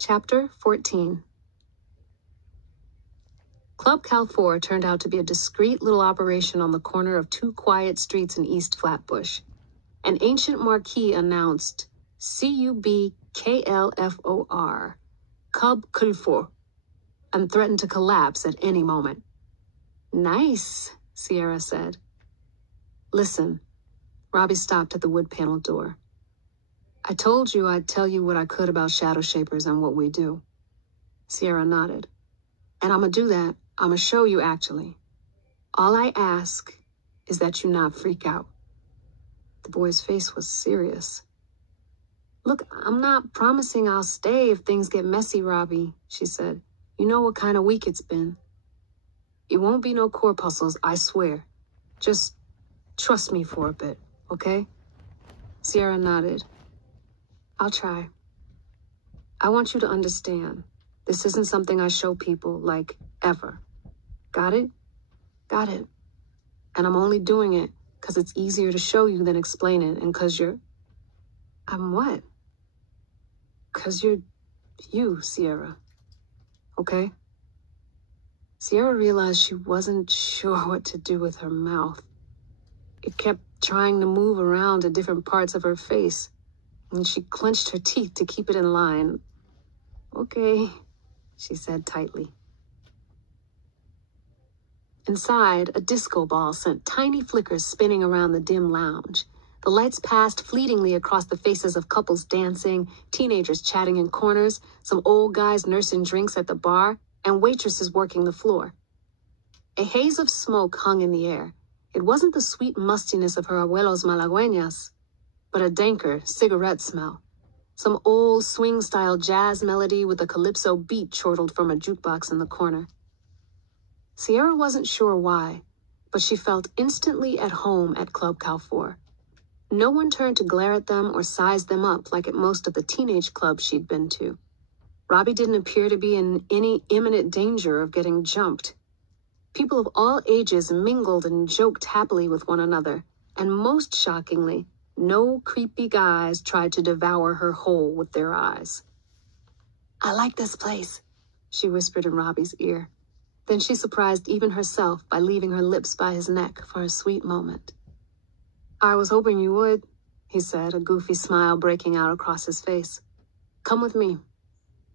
Chapter 14. Club Cal 4 turned out to be a discreet little operation on the corner of two quiet streets in East Flatbush. An ancient marquee announced CUBKLFOR, Cub Culfor, and threatened to collapse at any moment. Nice, Sierra said. Listen, Robbie stopped at the wood-paneled door. I told you I'd tell you what I could about Shadowshapers and what we do. Sierra nodded. And I'm gonna do that. I'm gonna show you, actually. All I ask is that you not freak out. The boy's face was serious. Look, I'm not promising I'll stay if things get messy, Robbie, she said. You know what kind of week it's been. It won't be no corpuscles, I swear. Just trust me for a bit, okay? Sierra nodded. I'll try. I want you to understand, this isn't something I show people, like, ever. Got it? Got it. And I'm only doing it because it's easier to show you than explain it, and because you're... I'm what? Because you're you, Sierra. Okay? Sierra realized she wasn't sure what to do with her mouth. It kept trying to move around to different parts of her face, and she clenched her teeth to keep it in line. Okay, she said tightly. Inside, a disco ball sent tiny flickers spinning around the dim lounge. The lights passed fleetingly across the faces of couples dancing, teenagers chatting in corners, some old guys nursing drinks at the bar, and waitresses working the floor. A haze of smoke hung in the air. It wasn't the sweet mustiness of her abuelos malagueñas, but a danker cigarette smell. Some old swing-style jazz melody with a calypso beat chortled from a jukebox in the corner. Sierra wasn't sure why, but she felt instantly at home at Club Cal 4. No one turned to glare at them or size them up like at most of the teenage clubs she'd been to. Robbie didn't appear to be in any imminent danger of getting jumped. People of all ages mingled and joked happily with one another, and most shockingly, no creepy guys tried to devour her whole with their eyes. I like this place, she whispered in Robbie's ear. Then she surprised even herself by leaving her lips by his neck for a sweet moment. I was hoping you would, he said, a goofy smile breaking out across his face. Come with me.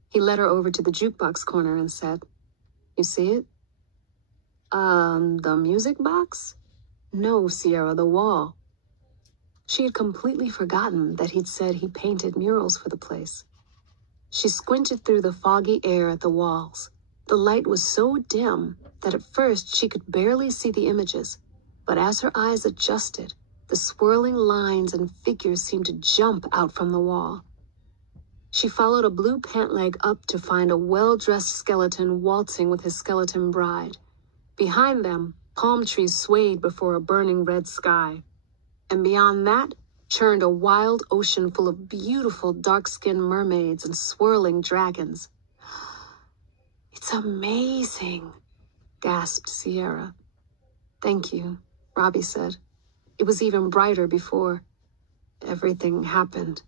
He led her over to the jukebox corner and said, You see it? The music box? No, Sierra, the wall. She had completely forgotten that he'd said he painted murals for the place. She squinted through the foggy air at the walls. The light was so dim that at first she could barely see the images, but as her eyes adjusted, the swirling lines and figures seemed to jump out from the wall. She followed a blue pant leg up to find a well-dressed skeleton waltzing with his skeleton bride. Behind them, palm trees swayed before a burning red sky. And beyond that, churned a wild ocean full of beautiful dark-skinned mermaids and swirling dragons. It's amazing, gasped Sierra. Thank you, Robbie said. It was even brighter before everything happened.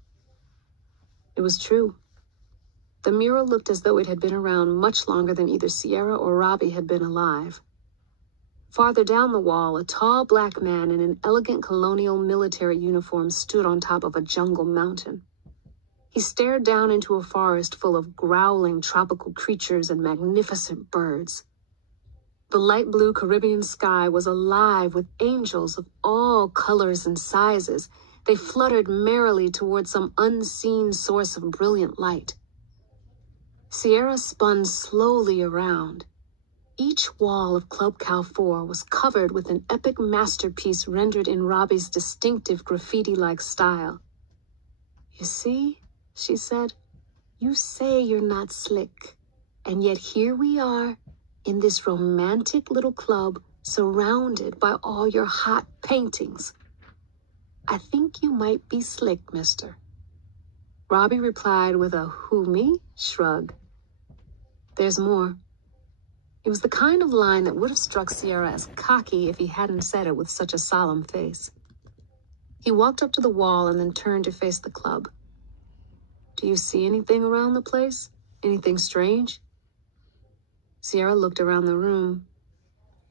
It was true. The mural looked as though it had been around much longer than either Sierra or Robbie had been alive. Farther down the wall, a tall black man in an elegant colonial military uniform stood on top of a jungle mountain. He stared down into a forest full of growling tropical creatures and magnificent birds. The light blue Caribbean sky was alive with angels of all colors and sizes. They fluttered merrily toward some unseen source of brilliant light. Sierra spun slowly around. Each wall of Club Cal 4 was covered with an epic masterpiece rendered in Robbie's distinctive graffiti-like style. You see, she said, you say you're not slick, and yet here we are in this romantic little club surrounded by all your hot paintings. I think you might be slick, mister. Robbie replied with a who me shrug. There's more. It was the kind of line that would have struck Sierra as cocky if he hadn't said it with such a solemn face. He walked up to the wall and then turned to face the club. Do you see anything around the place? Anything strange?" Sierra looked around the room.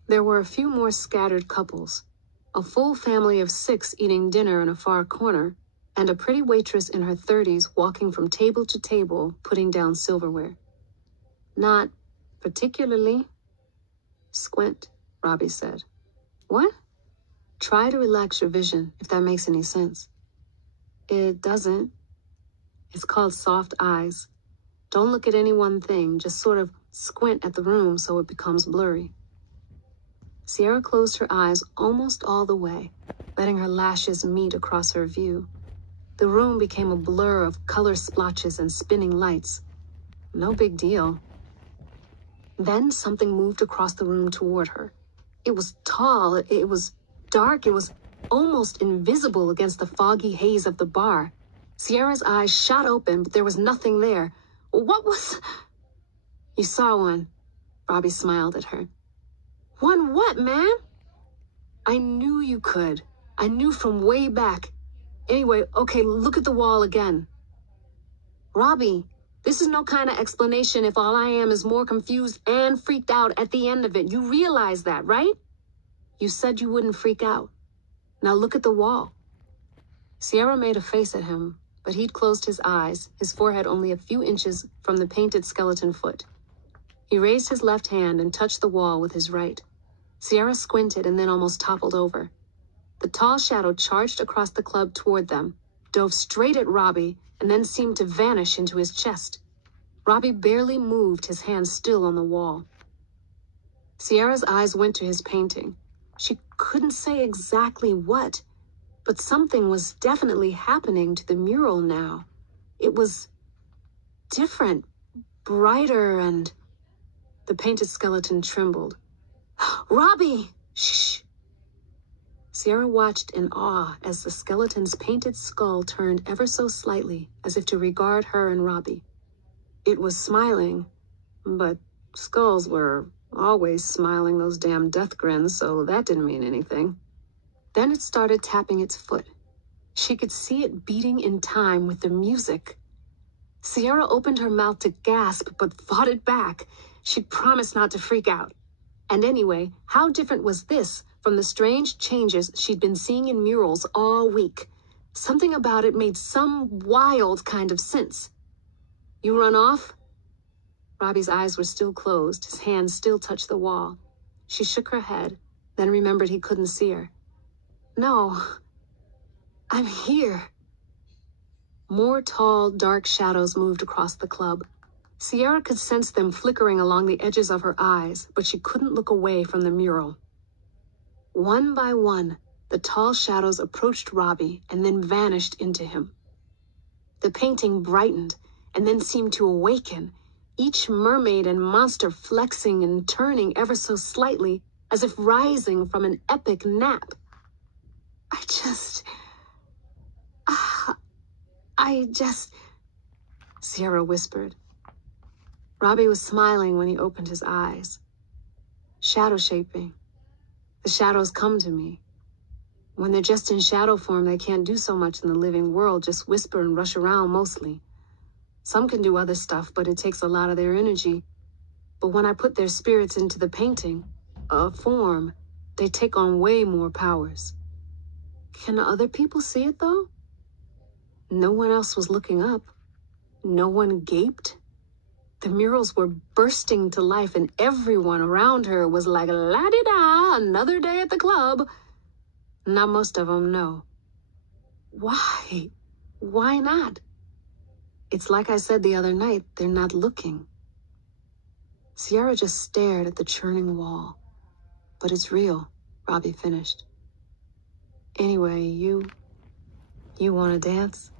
There were a few more scattered couples, a full family of 6 eating dinner in a far corner, and a pretty waitress in her 30s walking from table to table, putting down silverware. "Not particularly." "Squint," Robbie said. "What?" "Try to relax your vision, if that makes any sense." "It doesn't." "It's called soft eyes. Don't look at any one thing, just sort of squint at the room so it becomes blurry." Sierra closed her eyes almost all the way, letting her lashes meet across her view. The room became a blur of color splotches and spinning lights. No big deal. Then something moved across the room toward her. It was tall, it was dark, it was almost invisible against the foggy haze of the bar. Sierra's eyes shot open, but there was nothing there. What was... "You saw one." Robbie smiled at her. "One what, man?" "I knew you could. I knew from way back. Anyway, okay, look at the wall again." "Robbie, this is no kind of explanation if all I am is more confused and freaked out at the end of it. You realize that, right?" "You said you wouldn't freak out. Now look at the wall." Sierra made a face at him, but he'd closed his eyes, his forehead only a few inches from the painted skeleton foot. He raised his left hand and touched the wall with his right. Sierra squinted and then almost toppled over. The tall shadow charged across the club toward them, dove straight at Robbie, and then seemed to vanish into his chest. Robbie barely moved, his hand still on the wall. Sierra's eyes went to his painting. She couldn't say exactly what, but something was definitely happening to the mural now. It was different, brighter, and... The painted skeleton trembled. "Robbie! Shh!" Sierra watched in awe as the skeleton's painted skull turned ever so slightly, as if to regard her and Robbie. It was smiling, but skulls were always smiling those damn death grins, so that didn't mean anything. Then it started tapping its foot. She could see it beating in time with the music. Sierra opened her mouth to gasp, but fought it back. She'd promised not to freak out. And anyway, how different was this from the strange changes she'd been seeing in murals all week? Something about it made some wild kind of sense. "You run off?" Robbie's eyes were still closed, his hands still touched the wall. She shook her head, then remembered he couldn't see her. "No, I'm here." More tall, dark shadows moved across the club. Sierra could sense them flickering along the edges of her eyes, but she couldn't look away from the mural. One by one, the tall shadows approached Robbie and then vanished into him. The painting brightened and then seemed to awaken, each mermaid and monster flexing and turning ever so slightly, as if rising from an epic nap. I just... Sierra whispered. Robbie was smiling when he opened his eyes. "Shadowshaping. The shadows come to me. When they're just in shadow form, they can't do so much in the living world, just whisper and rush around mostly. Some can do other stuff, but it takes a lot of their energy. But when I put their spirits into the painting, a form, they take on way more powers." "Can other people see it, though?" No one else was looking up. No one gaped. The murals were bursting to life, and everyone around her was like, la-di-da, another day at the club. Not most of them, no. Why? Why not? It's like I said the other night, they're not looking. Sierra just stared at the churning wall. "But it's real," Robbie finished. "Anyway, you want to dance?"